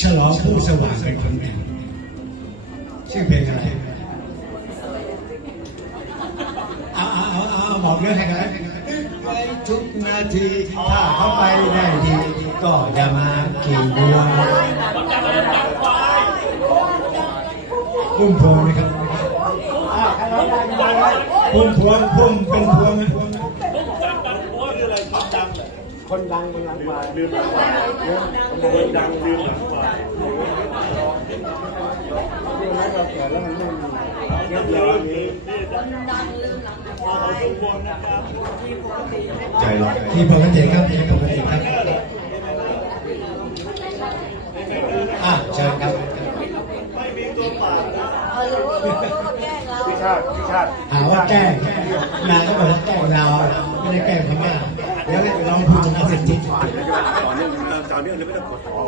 ฉลองผู้สว่างเป็นคนดีชื่อเพลงอะไรเอาเอาเอาเอาเอาบอกเรื่องให้กันนะนึกไว้ทุกนาทีถ้าเขาไปได้ดีก็อย่ามากินบัวพุ่มพวงนะครับพุ่มพวงพุ่มเป็นพวงนะ คนดังเป็นหลังควายลืมหลังควายคนดังลืมหลังควายเรื่องนั้นเราเกิดแล้วมันไม่มีเรื่องราวนี้ใจร้อนที่ปกติครับที่ปกติครับอะเชิญครับไม่มีตัวปากพิชาติพิชาติหาว่าแก้งนายก็บอกว่าแก้งเราไม่ได้แก้งพม่า เดี๋ยวลองพูดถึงอาเซนติต่อเนื่องต่อเนื่องเลยไม่ต้องกดท้อ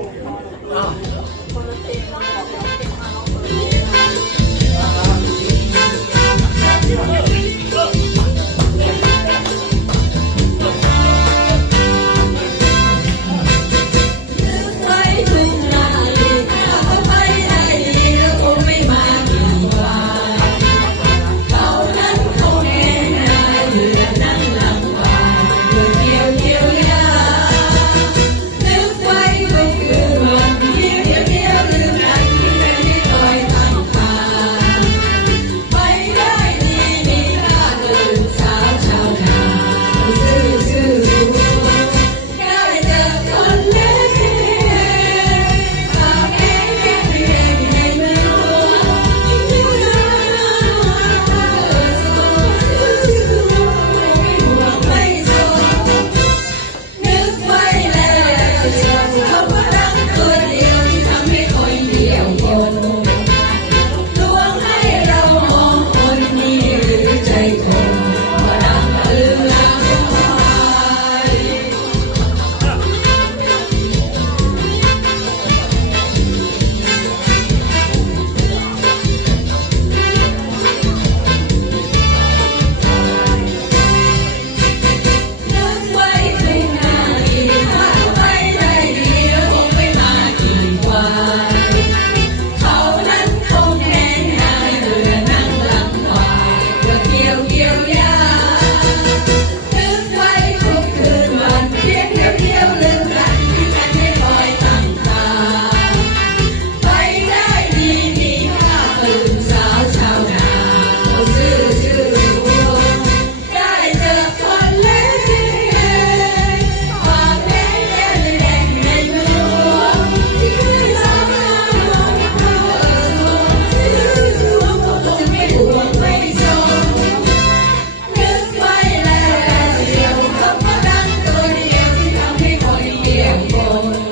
Lord.